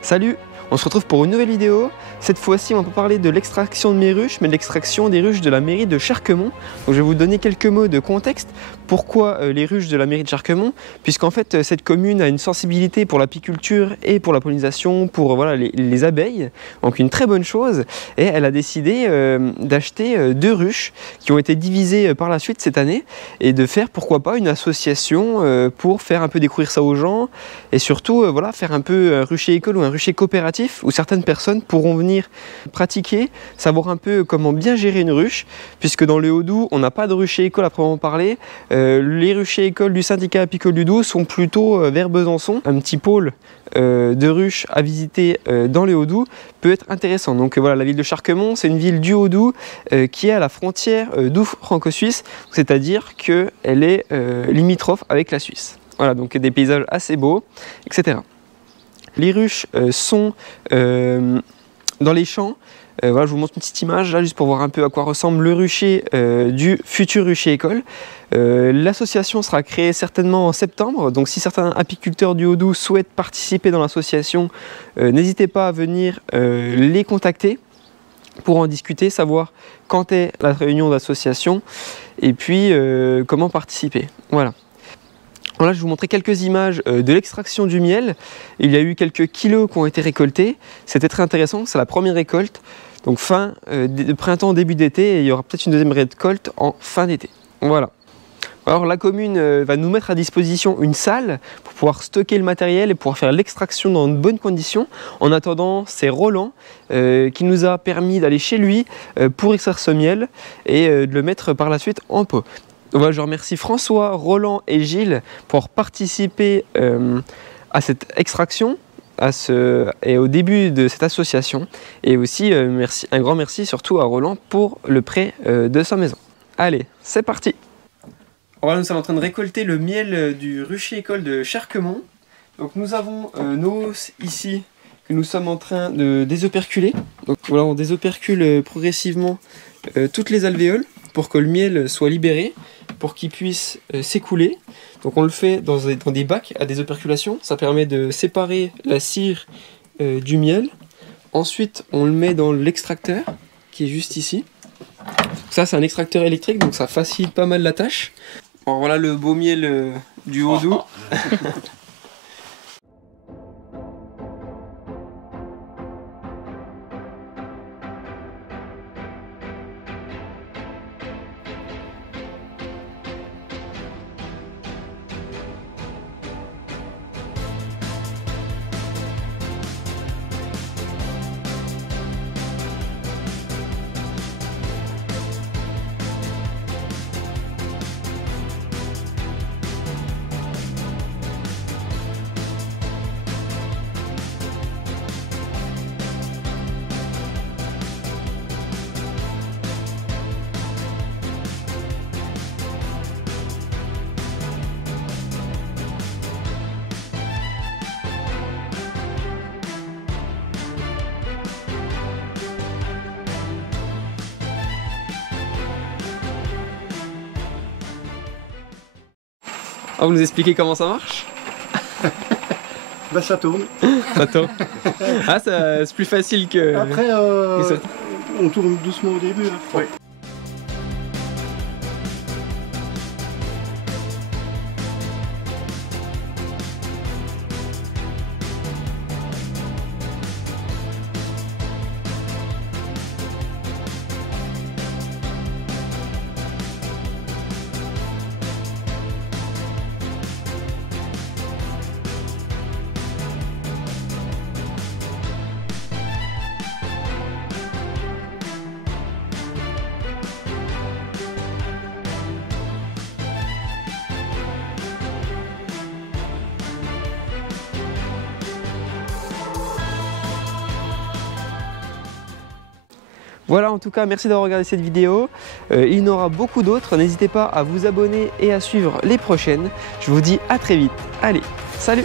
Salut, on se retrouve pour une nouvelle vidéo. Cette fois-ci, on va pas parler de l'extraction de mes ruches, mais de l'extraction des ruches de la mairie de Charquemont. Donc, je vais vous donner quelques mots de contexte. Pourquoi les ruches de la mairie de Charquemont? Puisqu'en fait, cette commune a une sensibilité pour l'apiculture et pour la pollinisation, pour voilà, les abeilles. Donc, une très bonne chose. Et elle a décidé d'acheter 2 ruches qui ont été divisées par la suite cette année et de faire, pourquoi pas, une association pour faire un peu découvrir ça aux gens et surtout voilà, faire un peu un rucher école ou un rucher coopératif où certaines personnes pourront venir pratiquer, savoir un peu comment bien gérer une ruche, puisque dans le Haut-Doubs, on n'a pas de rucher école à proprement parler. Les ruchers écoles du syndicat apicole du Doubs sont plutôt vers Besançon. Un petit pôle de ruches à visiter dans le Haut-Doubs peut être intéressant. Donc voilà, la ville de Charquemont, c'est une ville du Haut-Doubs qui est à la frontière Doubs franco-suisse, c'est-à-dire qu'elle est limitrophe avec la Suisse. Voilà, donc des paysages assez beaux, etc. Les ruches sont dans les champs. Voilà, je vous montre une petite image là juste pour voir un peu à quoi ressemble le rucher du futur rucher école. L'association sera créée certainement en septembre, donc si certains apiculteurs du Haut-Doubs souhaitent participer dans l'association, n'hésitez pas à venir les contacter pour en discuter, savoir quand est la réunion d'association et puis comment participer. Voilà. Là, je vais vous montrer quelques images de l'extraction du miel. Il y a eu quelques kilos qui ont été récoltés. C'était très intéressant, c'est la première récolte. Donc fin de printemps, début d'été, et il y aura peut-être une deuxième récolte en fin d'été. Voilà. Alors la commune va nous mettre à disposition une salle pour pouvoir stocker le matériel et pouvoir faire l'extraction dans de bonnes conditions. En attendant, c'est Roland qui nous a permis d'aller chez lui pour extraire ce miel et de le mettre par la suite en pot. Voilà, je remercie François, Roland et Gilles pour participer à cette extraction et au début de cette association. Et aussi un grand merci surtout à Roland pour le prêt de sa maison. Allez, c'est parti! Voilà, nous sommes en train de récolter le miel du rucher école de Charquemont. Donc nous avons nos hausses ici que nous sommes en train de désoperculer. Donc voilà, on désopercule progressivement toutes les alvéoles pour que le miel soit libéré, pour qu'il puisse s'écouler. Donc on le fait dans des bacs à désoperculation. Ça permet de séparer la cire du miel. Ensuite, on le met dans l'extracteur qui est juste ici. Ça, c'est un extracteur électrique, donc ça facilite pas mal la tâche. Alors, voilà le beau miel du Haut-Doubs. Ah, vous nous expliquez comment ça marche? Bah ça tourne. Ça tourne. Ah, c'est plus facile que... Après, on tourne doucement au début. Hein. Ouais. Voilà, en tout cas, merci d'avoir regardé cette vidéo. Il y en aura beaucoup d'autres. N'hésitez pas à vous abonner et à suivre les prochaines. Je vous dis à très vite. Allez, salut!